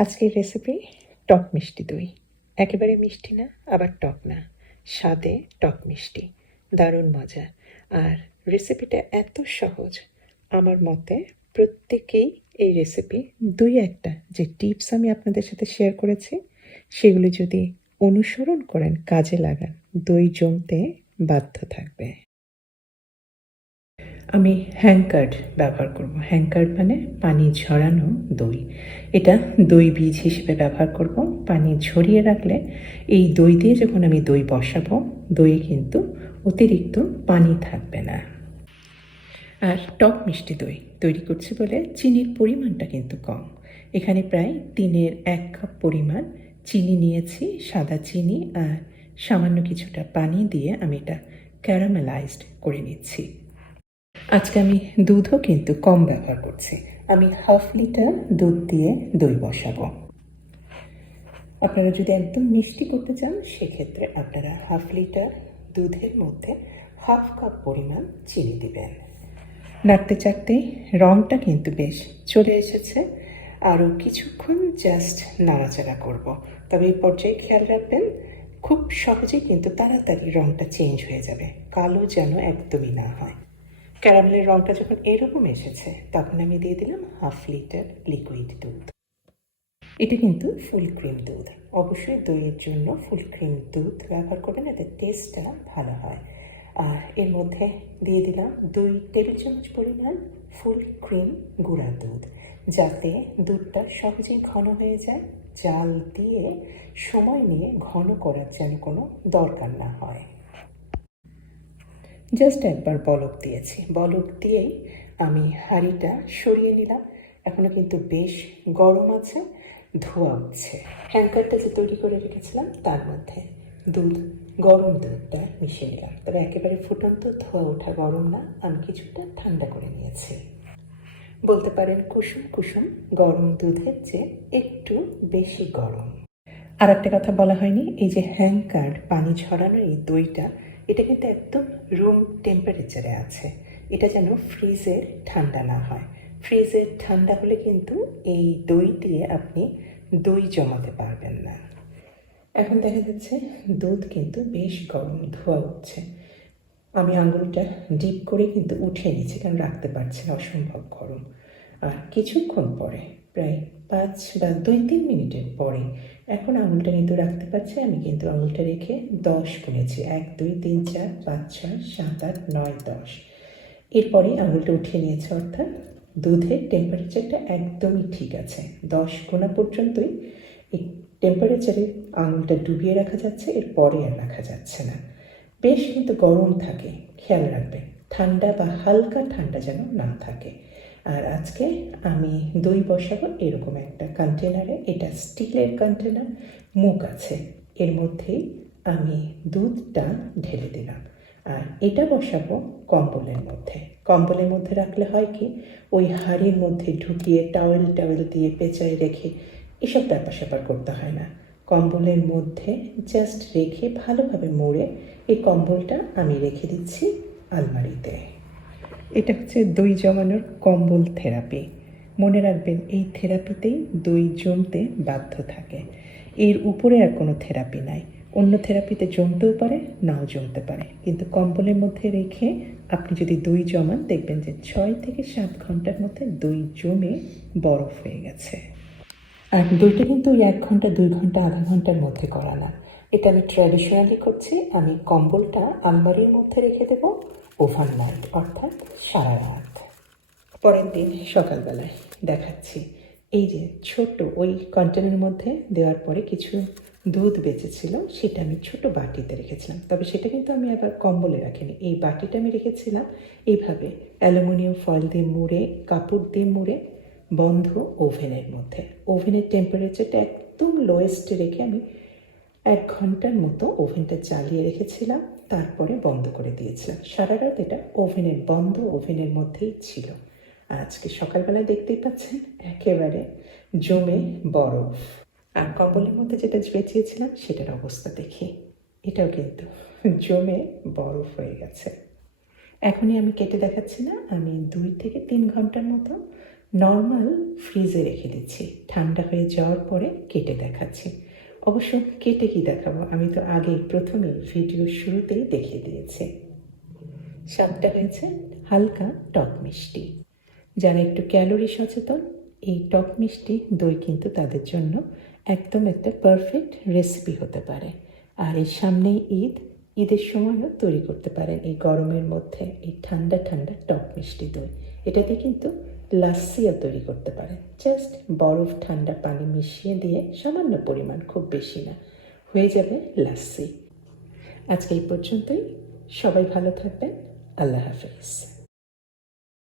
আজকের রেসিপি টক মিষ্টি দই। একেবারে মিষ্টি না, আবার টক না, স্বাদে টক মিষ্টি, দারুণ মজা। আর রেসিপিটা এত সহজ, আমার মতে প্রত্যেকেই এই রেসিপি দুই একটা যে টিপস আমি আপনাদের সাথে শেয়ার করেছি সেগুলো যদি অনুসরণ করেন, কাজে লাগান, দই জমতে বাধ্য থাকবে। আমি হ্যাঙ্কার্ড ব্যবহার করব। হ্যাঙ্কার্ড মানে পানি ঝরানো দই। এটা দই বীজ হিসেবে ব্যবহার করব। পানি ঝরিয়ে রাখলে এই দই দিয়ে যখন আমি দই বসাবো, দইয়ে কিন্তু অতিরিক্ত পানি থাকবে না। আর টক মিষ্টি দই তৈরি করছি বলে চিনির পরিমাণটা কিন্তু কম। এখানে প্রায় 3/1 কাপ পরিমাণ চিনি নিয়েছি, সাদা চিনি, আর সামান্য কিছুটা পানি দিয়ে আমি এটা ক্যারামেলাইজড করে নিচ্ছি। আজকে আমি দুধও কিন্তু কম ব্যবহার করছি। আমি 1/2 লিটার দুধ দিয়ে দই বসাবো। আপনারা যদি একদম মিষ্টি করতে চান সেক্ষেত্রে আপনারা 1/2 লিটার দুধের মধ্যে 1/2 কাপ পরিমাণ চিনি দিবেন। নাড়তে চাড়তেই রঙটা কিন্তু বেশ চলে এসেছে। আরও কিছুক্ষণ জাস্ট নাড়াচাড়া করব। তবে এই পর্যায়ে খেয়াল রাখবেন, খুব সহজেই কিন্তু তাড়াতাড়ি রঙটা চেঞ্জ হয়ে যাবে, কালো যেন একদমই না হয়। ক্যারামেলের রঙটা যখন এরকম এসেছে তখন আমি দিয়ে দিলাম 1/2 লিটার লিকুইড দুধ। এটা কিন্তু ফুল ক্রিম দুধ। অবশ্যই দইয়ের জন্য ফুল ক্রিম দুধ ব্যবহার করবেন, এতে টেস্টটা ভালো হয়। আর এর মধ্যে দিয়ে দিলাম 2 টেবিল চামচ পরিমাণ ফুল ক্রিম গুঁড়া দুধ, যাতে দুধটা সহজেই ঘন হয়ে যায়। জাল দিয়ে সময় নিয়ে ঘন করার যেন কোনো দরকার না হয়। জাস্ট একবার বলক দিয়েছি, বলক দিয়েই আমি হাঁড়িটা সরিয়ে নিলাম। এখনও কিন্তু বেশ গরম আছে, ধোয়া উঠছে। হ্যাঙ্কারটা যে তৈরি করে রেখেছিলাম তার মধ্যে গরম দুধটা মিশিয়ে নিলাম। তবে একেবারে ফুটন্ত ধোয়া ওঠা গরম না, আমি কিছুটা ঠান্ডা করে নিয়েছি। বলতে পারেন কুসুম কুসুম গরম দুধের চেয়ে একটু বেশি গরম। আর একটা কথা বলা হয়নি, এই যে হ্যাঙ্কার পানি ঝরানো এই দইটা, এটা কিন্তু একদম রুম টেম্পারেচারে আছে। এটা যেন ফ্রিজের ঠান্ডা না হয়। ফ্রিজের ঠান্ডা হলে কিন্তু এই দই দিয়ে আপনি দই জমাতে পারবেন না। এখন দেখা যাচ্ছে দুধ কিন্তু বেশ গরম, ধোয়া উঠছে। আমি আঙুলটা ডিপ করে কিন্তু উঠিয়ে নিচ্ছি, কারণ রাখতে পারছি না, অসম্ভব গরম। আর কিছুক্ষণ পরে, প্রায় 5 বা 2-3 মিনিটের পরে এখন আঙুলটা কিন্তু রাখতে পারছি। আমি কিন্তু আঙুলটা রেখে 10 গুনেছি, 1 2 3 4 5 6 7 8 9 10। এরপরে আঙুলটা উঠিয়ে নিয়েছে, অর্থাৎ দুধের টেম্পারেচারটা একদমই ঠিক আছে। 10 গোনা পর্যন্তই এই টেম্পারেচারে আঙুলটা ডুবিয়ে রাখা যাচ্ছে, এরপরে আর রাখা যাচ্ছে না। বেশ কিন্তু গরম থাকে, খেয়াল রাখবেন ঠান্ডা বা হালকা ঠান্ডা যেন না থাকে। আর আজকে আমি দই বসাবো এরকম একটা কন্টেনারে। এটা স্টিলের কন্টেনার, মুখ আছে। এর মধ্যেই আমি দুধটা ঢেলে দিলাম। আর এটা বসাবো কম্বলের মধ্যে। কম্বলের মধ্যে রাখলে হয় কি, ওই হাঁড়ির মধ্যে ঢুকিয়ে টাওয়েল দিয়ে পেঁচায় রেখে এসব ব্যাপার স্যাপার করতে হয় না। কম্বলের মধ্যে জাস্ট রেখে ভালোভাবে মুড়ে এই কম্বলটা আমি রেখে দিচ্ছি আলমারিতে। এটা হচ্ছে দই জমানোর কম্বল থেরাপি। মনে রাখবেন, এই থেরাপিতেই দই জমতে বাধ্য থাকে। এর উপরে আর কোনো থেরাপি নাই। অন্য থেরাপিতে জমতেও পারে, নাও জমতে পারে, কিন্তু কম্বলের মধ্যে রেখে আপনি যদি দই জমান, দেখবেন যে 6 থেকে 7 ঘন্টার মধ্যে দই জমে বরফ হয়ে গেছে। আর দইটা কিন্তু ওই 1 ঘন্টা 2 ঘন্টা আধা ঘন্টার মধ্যে করা না। এটা আমি ট্র্যাডিশনালি করছি। আমি কম্বলটা আলমারির মধ্যে রেখে দেবো ওভারনাইট, অর্থাৎ সারা রাত। পরের দিন সকালবেলায় দেখাচ্ছি। এই যে ছোট ওই কন্টেনারের মধ্যে দেওয়ার পরে কিছু দুধ বেঁচেছিল, সেটা আমি ছোট বাটিতে রেখেছিলাম। তবে সেটা কিন্তু আমি আবার কম্বলে রাখিনি। এই বাটিটা আমি রেখেছিলাম এইভাবে অ্যালুমিনিয়াম ফয়েল দিয়ে মুড়ে, কাপড় দিয়ে মুড়ে, বন্ধ ওভেনের মধ্যে। ওভেনের টেম্পারেচারটা একদম লোয়েস্টে রেখে আমি 1 ঘন্টার মতো ওভেনটা চালিয়ে রেখেছিলাম, তারপরে বন্ধ করে দিয়েছিলাম। সারা রাত এটা বন্ধ ওভেনের মধ্যেই ছিল। আর আজকে সকালবেলায় দেখতেই পাচ্ছেন একেবারে জমে বরফ। আর কম্বলের মধ্যে যেটা বেঁচিয়েছিলাম সেটার অবস্থা দেখি, এটাও কিন্তু জমে বরফ হয়ে গেছে। এখনই আমি কেটে দেখাচ্ছি না, আমি 2 থেকে 3 ঘন্টার মতো নর্মাল ফ্রিজে রেখে দিচ্ছি, ঠান্ডা হয়ে যাওয়ার পরে কেটে দেখাচ্ছি। অবশ্য কেটে কি দেখাবো, আমি তো আগেই প্রথমেই ভিডিও শুরুতেই দেখিয়ে দিয়েছি। স্বাদটা হয়েছে হালকা টক মিষ্টি। যারা একটু ক্যালোরি সচেতন, এই টক মিষ্টি দই কিন্তু তাদের জন্য একদম একটা পারফেক্ট রেসিপি হতে পারে। আর এই সামনেই ঈদ, ঈদের সময়ও তৈরি করতে পারেন এই গরমের মধ্যে এই ঠান্ডা ঠান্ডা টক মিষ্টি দই। এটাতে কিন্তু লাস্সিও তৈরি করতে পারেন। জাস্ট বরফ ঠান্ডা পানি মিশিয়ে দিয়ে সামান্য পরিমাণ, খুব বেশি না, হয়ে যাবে লাস্সি। আজকে এই পর্যন্তই। সবাই ভালো থাকবেন। আল্লাহ হাফেজ।